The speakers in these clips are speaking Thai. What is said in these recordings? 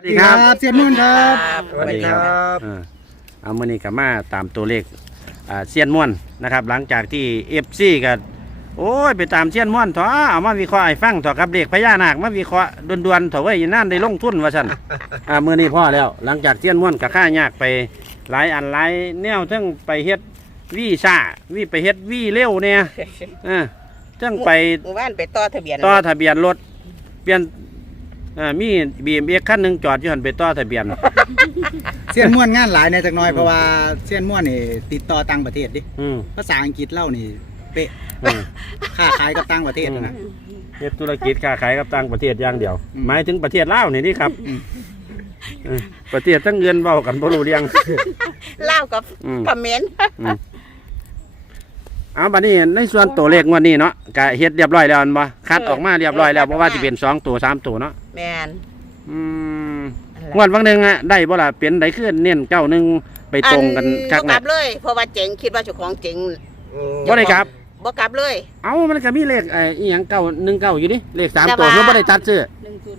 สวัสดีครับ เสียนมุ่นครับ สวัสดีครับเออเอามื่อนี้กับมาตามตัวเลขอ่าเซียนม่วนนะครับ หลังจากที่เอฟซีกันโอ้ยไปตามเซียนม่วนถอะเอามาวิเคราะห์ให้ฟังถอะกับเลขพญานาคมาวิเคราะห์ด่วนๆเถอะเว้ยอยันนั่นได้ลงทุนว่าซั่น อ่ามื่อนี้พ่อแล้ว หลังจากเซียนม่วนกับค่ายากไปหลายอันหลายแนวทั้งไปเฮ็ดวีซ่าวีไปเฮ็ดวีเร็วเนี่ยเออทั้งไป หมู่บ้านไปต่อทะเบียนต่อทะเบียนรถ เปลี่ยน อ่ามีบีเอ็มเอ็กคันหนึ่งจอดอยู่หันไปต่อทะเบียน เสียนม่วนงานหลายในจักหน้อยเพราะว่าเสียนม่วนนี่ติดต่อต่างประเทศดิอืมภาษาอังกฤษเล่านี่เป๊ะอืม ค้าขายกับต่างประเทศนะ เฮ็ดธุรกิจค้าขายกับต่างประเทศอย่างเดียว อืมหมายถึงประเทศลาวนี่นี่ครับอืม เออประเทศทั้งเงินเว้ากันบ่รู้เรื่อง เล่าวกับอืม คอมเมนต์เอาบัดนี้ในส่วนตัวเลขงวดนี้เนาะก็เฮ็ดเรียบร้อยแล้วอันบ่คัดออกมาเรียบร้อยแล้วเพราะว่าสิเป็นสองตัวสามตัวเนาะ แมน อืมงวดบางหนึงอะได้บ่ล่ะเป็นได้ขึ้นเน้นเจ้าหนึงไปตรงกันคักบ่กนะลับเลยเพราะว่าเจ๋งคิดว่าเจ้าของเจ๋งบ่ได้ครับ บ่กลับเลย เอ้ามันก็มีเลขไอ้อีหยังเก้าหนึ่งเก้าอยู่ดิเลขสามแต่ตัวว่าเพิ่นบ่ได้ตัดซื้อ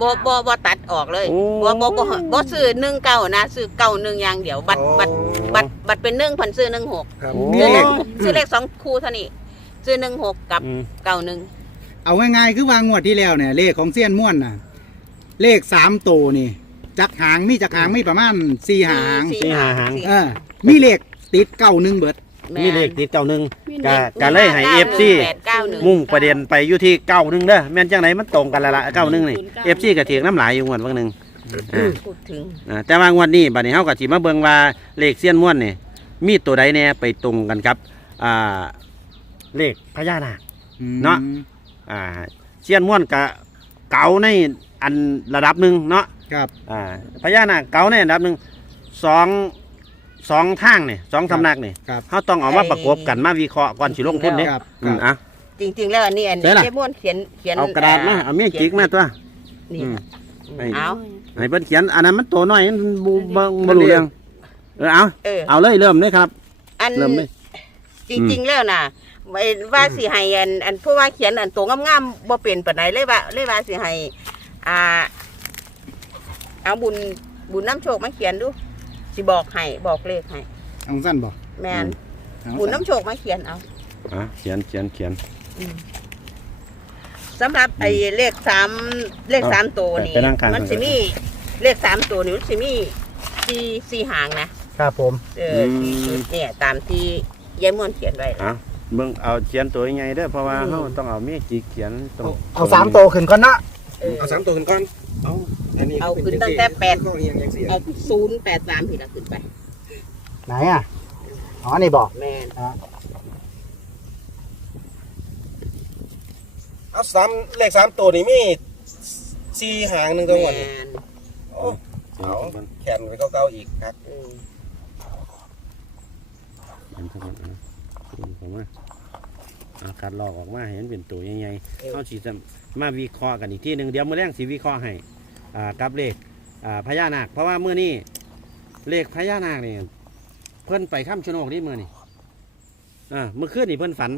บ่บ่บ่ตัดออกเลยโอ้ บ่บ่บ่บ่ซื้อหนึ่งเก้านะซื้อเก้าหนึ่งอย่างเดียวบัตรบัตรบัตรบัตรเป็นหนึ่งพันซื้อหนึ่งหกครับโอ้มีซื้อเลเลขขซื้อเลขสองคู่เท่านี้ซื้อหนึ่งหกกับอืมเก้าหนึ่งเอาง่ายๆคือว่างวดที่แล้วเนี่ยเลขของเสียนม่วนน่ะ เลขสามตัวนี่จักหางมีจักหางมีประมาณสี่หาง สี่หางเออ มีเลขติดเก้าหนึ่งเบิด มีเลขติดเก้าหนึ่งมีก็เลขก็เลยให้ FC แปดเก้าหนึ่งมุ่งประเด็นไปอยู่ที่เก้าหนึ่งเด้อแม่นจังไหนมันตรงกันและละเก้าหนึ่งนี่เอฟซีก็เถียงน้ำหลายอยู่งวดบางหนึ่งอ่าพูดถึงอ่าแต่ว่างวดนี้บัดนี้เฮาก็สิมาเบิ่งว่าเลขเสี้ยนม่วนนี่มีตัวใดแน่ไปตรงกันครับอ่าเลขพญานาค เนาะ อ่าเสี้ยนม่วนก็เก่าใน อันระดับหนึ่งเนาะครับ อ่าพญานาคเก่าในอันดับหนึ่งสองสองทางนี่สองสำนักนี่ครับเฮาต้องเอามาประกบกันมาวิเคราะห์ก่อนสิลงทุนเด้ครับ อืมอะ จริง ๆ แล้วอันนี้อันใช่นี้ล่ะเจ๊ม่วนเขียนเขียนเอากระดาษมาเอาเมียจิกมาตัวนี่อืมให้เอาให้เพิ่นเขียนอันนั้นมันตัวน้อยมันบ่บ่บ่รู้เรื่องเออเอาเออเอาเลยเริ่มเลยครับ อันเริ่มเลย จริง ๆ แล้วน่ะไอ้ว่าสิให้อันอันผู้ว่าเขียนอันตัวงามๆบ่เป็นปานใดเลยว่าเลยว่าสิให้ อ่า เอาบุญบุญน้ำโชคมาเขียนดู สิบอกให้บอกเลขให้เอาสั้นบอกแมนเอาบุญสั้นน้ำโชคมาเขียนเอาอะเขียนเขียนเขียนสำหรับไอ้เลขสามเลขเอาสามตัวนี่ไปนั่งข้างมันกันสิมีเลขสามตัวนี่มันสิมีสี่สี่หางนะครับผมเออที่ที่เนี่ยตามที่ยายม่วนเขียนไว้ อะเบิ่งเอาเขียนตัวใหญ่เด้อเพราะว่าเฮาต้องเอาเมียจิกเขียนตรงเอาสามตัวขึ้นก่อนนะ เออเอาสามตัวขึ้นก่อนเอาอันนี้เอาขึ้นตั้งแต่แปดก็เรียงอย่างเสียเอาศูนย์แปดสามผิดละขึ้นไป ไหนอะ อ๋อ นี่บอก แม่นเอาสามเลขสามตัวนี่มีสี่หางหนึ่งตัวก่อนแม่นโอ้เอาแขนไปเก้าๆอีกครับเออเขียนทั้งหมดนะขึ้นผมว่า เอาคัดลอกออกมาให้เห็นเป็นตัวใหญ่ๆเฮาสิจะมาวิเคราะห์กันอีกทีหนึงเดี๋ยวมื้อแรงสิวิเคราะห์ให้อ่ากับเลขอ่าพญานาค เพราะว่ามื้อนี้เลขพญานาคนี่เพิ่นไปค้ำชะโนกนี่มื้อนี้อ่าเมื่อคืนนี่เพิ่นฝัน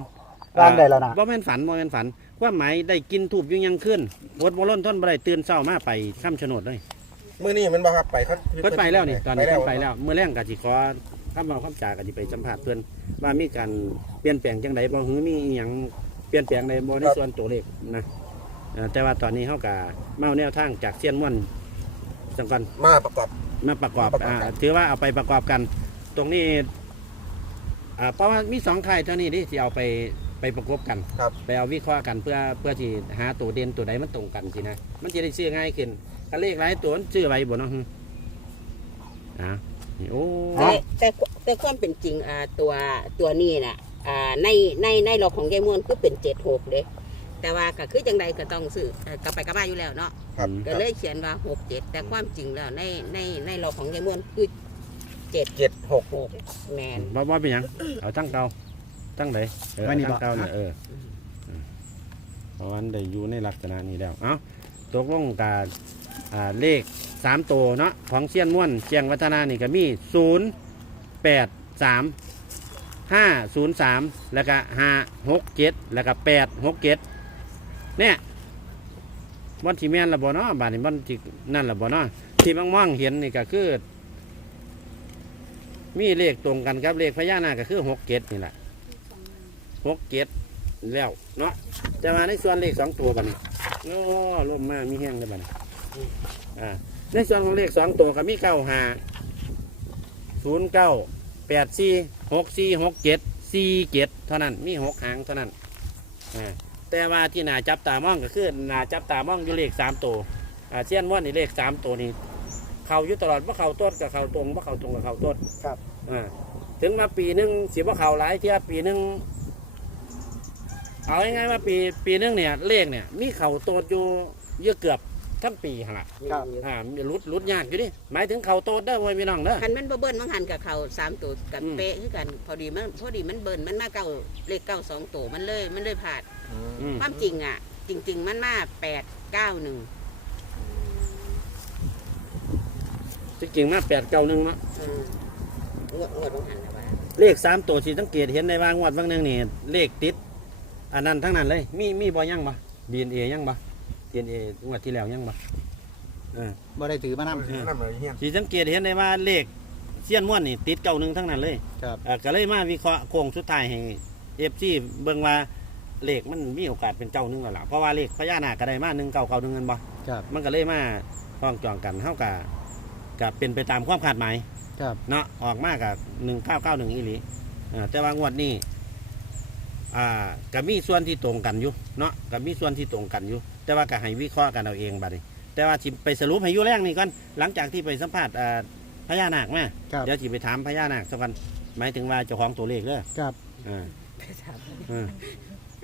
ร้านใดแล้วนะบ่แม่นฝันบ่แม่นฝันความหมายได้กินทูบอยุ่งยังขึ้นวดบ่ล้นทนบ่ได้ตื่นเช้ามาไปค้ำชะโนดเลยมือนี่มันบ่ครับไปเขาเพิ่นไปแล้วนี่ตอนนี้ไปแล้วเพิ่นไปแล้วเมื่อแรงก็สิขอ คำเว้าคำจาก็สิไปสัมภาษณ์เพิ่นว่ามีการเปลี่ยนแปลงจังไดบ่หือมีอีหยังเปลี่ยนแปลงใดบ่ในส่วนตัวเลขนะเอ่อแต่ว่าตอนนี้เฮาก็เมาแนวทางจากเซียนม่วนจังกัน มาประกอบ มาประกอบมาประกอบอ่ากันถือว่าเอาไปประกอบกัน ตรงนี้อ่าเพราะว่ามีสองค่ายเท่านี้ที่สิเอาไปไปประกบกัน ครับ ไปเอาวิเคราะห์กันเพื่อเพื่อที่หาตัวเด่นตัวใดมันตรงกันสินะ มันจะได้ซื้อง่ายขึ้นถ้าเลขหลายตัวมันซื้อไว้บ่เนาะฮึอะ นี่โอ้แต่แต่แต่ความเป็นจริงอ่าตัวตัวนี้น่ะอ่าในในในหลอกของยายม่วนคือเป็นเจ็ดหกเด้แต่ว่าก็คือจังใดก็ต้องซื้อเอ่อกลับไปกลับมาอยู่แล้วเนาะครับก็เลยเขียนว่าหกเจ็ดแต่ความจริงแล้วในในในหลอกของยายม่วนคือเจ็ดเจ็ดหกหกแมนบ่บ่เป็นหยังเอาตั้งเก่าตั้งไหนเออไว้นี่ตั้งเก่าบ่เนี่ยเอออืมเพราะวันได้อยู่ในลักษณะนี้แล้วเอ้าตกลงกาอ่าเลข สามตัวเนาะของเซียนม่วนเชียงวัฒนานี่ก็มีศูนย์แปดสามห้าศูนย์สามแล้วก็ห้าหกเจ็ดแล้วก็แปดหกเจ็ดเนี่ยวันที่แม่นละบ่เนาะบาดนี้วันที่นั่นละบ่เนาะที่มองๆเห็นนี่ก็คือมีเลขตรงกันครับเลขพญานาคก็คือหกเกตนี่แหละหกเกตแล้วเนาะแต่มาในส่วนเลขสองตัวบัดนโอ้ลมมากมีแห้งเลยบันอ่า ในส่วนของเลขสองตัวก็มีเก้าห้าศูนย์เก้าแปดสี่หกสี่หกเจ็ดสี่เจ็ดเท่านั้นมีหกหางเท่านั้นอ่าแต่ว่าที่น่าจับตามองก็คือน่าจับตามองอยู่เลขสามตัวอ่าเสี้ยนม้วนนี่เลขสามตัวนี่เขาอยู่ตลอดว่าเขาต้นกับเขาตรงว่าเขาตรงกับเขาต้นครับอ่าถึงมาปีหนึ่งสิว่าเขาหลายเที่ยปีหนึ่งเอาง่ายๆว่าปีปีหนึ่งเนี่ยเลขเนี่ยมีเขาโตดอยู่เยอะเกือบ ทั้งปีหั่นละครับ อ่ารุดรุดยากอยู่ดิหมายถึงเขาโตดเด้อเว้ยพี่น้องเด้อ คันมันบ่เบิ้ลมันหันกับเขาสามตัวกับอืม เป๊ะคือกันพอดีมันพอดีมันเบิ้ลมันมาเก้าเลขเก้าสองตัวมันเลยมันเลยผ่านอืมความจริงอะ จริง ๆ มันมาแปดเก้าหนึ่งจริงๆมาแปดเก้าหนึ่งเนาะงวดงวดมันหันนะว่าเลขสามตัวที่สังเกตเห็นในว่างวดบางหนึ่งนี่เลขติด อันนั้นทั้งนั้นเลย มีมีบอยังบ่ดีเอ็นเอยังบ่ ดีเอ็นเองวดที่แล้วยังบ่เออบ่ได้ถือมานำนั่นเลยเฮียนที่สังเกตเห็นในว่าเลขเสี้ยนม้วนนี่ติดเก้าหนึ่งทั้งนั้นเลยครับ เอ่อก็เลยมาวิเคราะห์โค้งสุดท้ายให้เอฟซีเบิ่งว่าเลขมันมีโอกาสเป็นเก้าหนึ่งแล้วล่ะเพราะว่าเลขพญานาคก็ได้มาหนึ่งเก้าเก้าหนึ่งเงินบ่ ครับ มันก็เลยมาพ้องจองกันเท่ากับกับเป็นไปตามความคาดหมายครับ เนาะออกมากับหนึ่งเก้าเก้าหนึ่งอีหลีอ่าแต่ว่างวดนี้อ่าก็มีส่วนที่ตรงกันอยู่เนาะก็มีส่วนที่ตรงกันอยู่ แต่ว่าก็ให้วิเคราะห์กันเอาเองบัดนี้ แต่ว่าที่ไปสรุปให้อยู่แรกนี่ก่อนหลังจากที่ไปสัมภาษณ์อ่าพญานาคมาครับ เดี๋ยวจีไปถามพญานาคสักวันหมายถึงว่าเจ้าของตัวเลขเด้อครับอ่าอ่า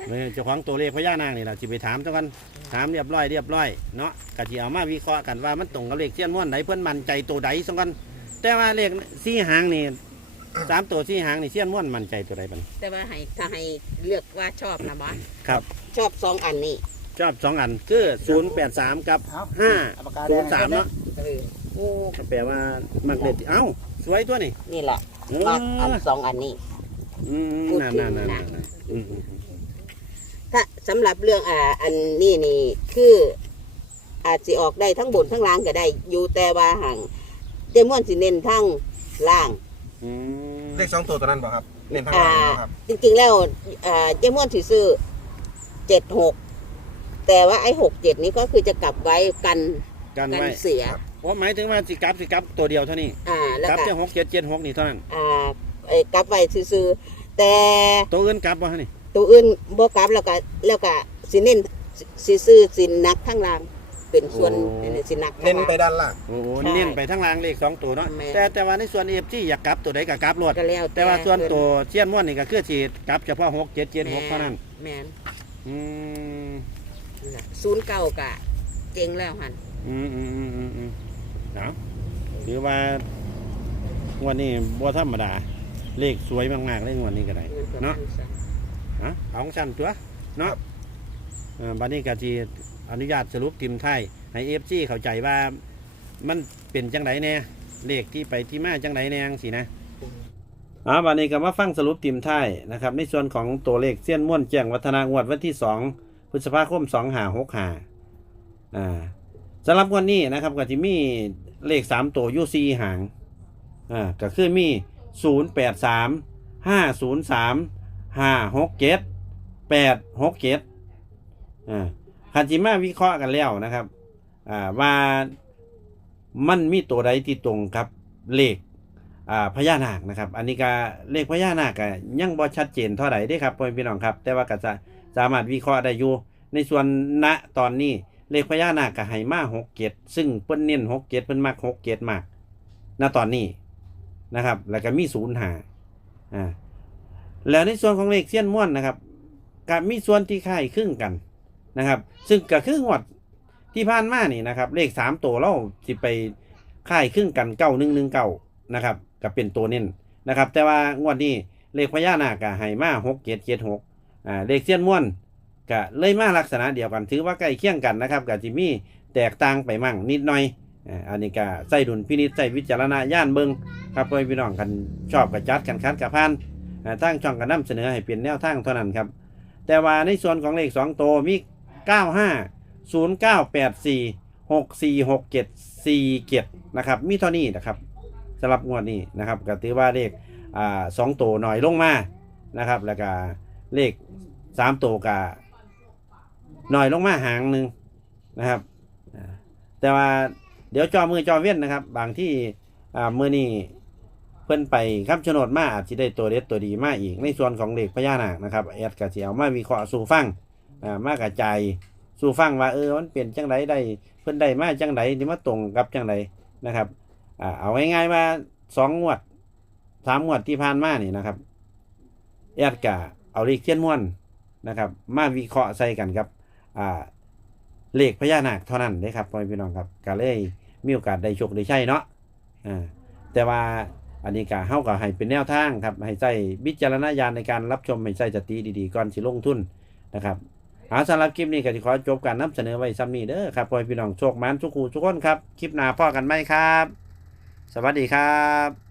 เออเจ้าของตัวเลขพญานาคนี่เราจีไปถามสักวันถามเรียบร้อยเรียบร้อยเนาะกะจีเอามาวิเคราะห์กันว่ามันตรงกับเลขเสี้ยนม้วนไหนเพื่อนมั่นใจตัวใดสักวันแต่ว่าเลขสี่หางนี่สามตัวสี่หางนี่เสี้ยนม้วนมั่นใจตัวใดบัดนแต่ว่าให้ถ้าให้เลือกว่าชอบนะบอสครับ ชอบสองอันนี้ ชอบสองอันคือศูนย์แปดสามกับเอาห้าเอาปากกาศูแดนงย์สามเนาะเออโอ้ก็แปลว่ามักเด็ดเอ้าสวยตัวนี่นี่แหละเอชอบอันอสองอันนี้อืมพูดนั่นถึนั่งนนั่นนะนั่นอืมอืมถ้าสำหรับเรื่องอ่าอันนี้นี่คืออาจสิออกได้ทั้งบนทั้งล่างก็ได้ อยู่แต่ว่าห่างเจม่วนสิเน้นทั้งล่างอืมเลขสองตัวตัวนั้นบ่ครับ เน้นทางอ่าล่างบ่ครับ จริงๆแล้วอ่าเจม่วนสิซื้อเจ็ดหก แต่ว่าไอ้หกเจ็ดนี้ก็คือจะกลับไว้กันกันกันไว้เสีย ว่าหมายถึงว่าสิกลับสิกลับตัวเดียวเท่านี้อ่า แล้วกลับก็เจ็ดหกเจ็ดเจ็ดหกนี่เท่านั้น อ่าไอ้กลับไว้ซื้อๆแต่ตัวอื่นกลับวะนี่ตัวอื่นบ่กลับแล้วก็แล้วก็สิเน้นสิซื้อสินักทั้งล่าง เป็นส่วนสินักทั้เน้นงล่างไปด้านล่าง โอ้โหใช่เน้นไปทั้งรางเลขสองตัวเนาะแม่แต่แต่ว่าในส่วนเอฟที่อยากกลับตัวใดก็กลับรวดก็แล้วแต่ว่าส่วนตัวเชียนม้วนนี่ก็คือสีกลับเฉพาะหกเจ็ดเจ็ดหกเท่านั้น แม่นอืม ศูนย์เก้ากะ เจ๋งแล้วหันอืมอืมอืมอืมอืมเอาถือว่าวันนี้บัวธรรมดา เลขสวยมากๆเลยงวันนี้ก็ได้เนาะฮะเอาของฉันตัวเนาะเอ่อบัดนี้ก็จีอนุญาตสรุปทีมไทยให้เอฟซีเข้าใจว่า มันเป็นจังไดแน่เลขที่ไปที่มาจังไดแน่สินะ อ่าบัดนี้ก็มาฟังสรุปทีมไทยนะครับ ในส่วนของตัวเลขเส้นม่วนแจ้งวัฒนางวดวันที่สอง พฤษภาคมสองหาหกหาอ่าสำหรับวันนี้นะครับก็จะมีเลขสามตัวยูซีหางอ่าก็คือมีศูนย์แปดสามห้าศูนย์สามห้าหกเจ็ดแปดหกเจ็ดอ่าคันจิมาวิเคราะห์กันแล้วนะครับอ่าว่ามันมีตัวใดที่ตรงกับเลขอ่าพญานาคนะครับ อันนี้ก็เลขพญานาคก็ยังบ่ชัดเจนเท่าไหร่ด้ครับพ่อพี่น้องครับ แต่ว่าก็จะ สามารถวิเคราะห์ได้อยู่ ในส่วนณตอนนี้เลขพญานาคก็ให้มาหกเจ็ดซึ่งเพิ่นเน้นหกเจ็ดเพิ่นมักหกเจ็ดมากณตอนนี้นะครับ แล้วก็มีศูนย์หาอ่าแล้วในส่วนของเลขเสี้ยนม่วนนะครับก็มีส่วนที่คล้ายคลึงกันนะครับ ซึ่งก็คืองวดที่ผ่านมานี่นะครับ เลขสามตัวเราสิไปคล้ายคลึงกันเก้าหนึ่งหนึ่งเก้านะครับก็เป็นตัวเน้นนะครับ แต่ว่างวดนี้เลขพญานาคก็ให้มาหกเจ็ดเจ็ดหก อ่าเลขเสี้ยนม่วนก็เลยมาลักษณะเดียวกันถือว่าใกล้เคียงกันนะครับกับจิมี่แตกต่างไปมั่งนิดหน่อยอันนี้ก็ใส่ดุลพินิจใส่วิจารณญาณเบิงครับพ่อพี่น้องกันชอบกับจัดกันคัดกับพานอ่าทางช่องก็นำเสนอให้เป็นแนวทางเท่านั้นครับ แต่ว่าในส่วนของเลข2ตัวมี 95 0984หกสี่หกเจ็ดสี่เจ็ดนะครับมีเท่านี้นะครับสำหรับงวดนี้นะครับก็ถือว่าเลขอ่าสองโตหน่อยลงมานะครับแล้วก็ เลขสามตัวก็หน่อยลงมาหางหนึ่งนะครับแต่ว่าเดี๋ยวจอมือจอเวียนนะครับ บางที่อ่ามือนี้เพิ่นไปคำชะโนดมาอาจจะได้ตัวเด็ดตัวดีมากอีก ในส่วนของเลขพญานาคนะครับแอดกะเสียวมาวิเคราะห์สู่ฟังมากระจายสู่ฟังว่าเออมันเปลี่ยนจังไดได้เพิ่นได้มาจังไดที่มาตรงกับจังไดนะครับอเอาง่ายๆว่าสองงวดสามงวดที่ผ่านมานี่นะครับแอดกะ เอาเลขเทียนม่วนนะครับ มาวิเคราะห์ใส่กันครับอ่าเลขพญานาคเท่านั้นเด้ครับพ่อพี่น้องครับก็เลยมีโอกาสได้โชคได้ใช่เนาะอ่าแต่ว่าอันนี้ก็เฮาก็ให้เป็นแนวทางครับ ให้ใช้วิจารณญาณในการรับชมให้ใช้สติดีๆก่อนสิลงทุนนะครับเอาสำหรับคลิปนี้ก็จะขอจบการนำเสนอไว้ซ้ำนี้เด้อครับพ่อพี่น้องโชคมันทุกคู่ทุกคนครับ คลิปหน้าพ่อกันไหมครับ สวัสดีครับ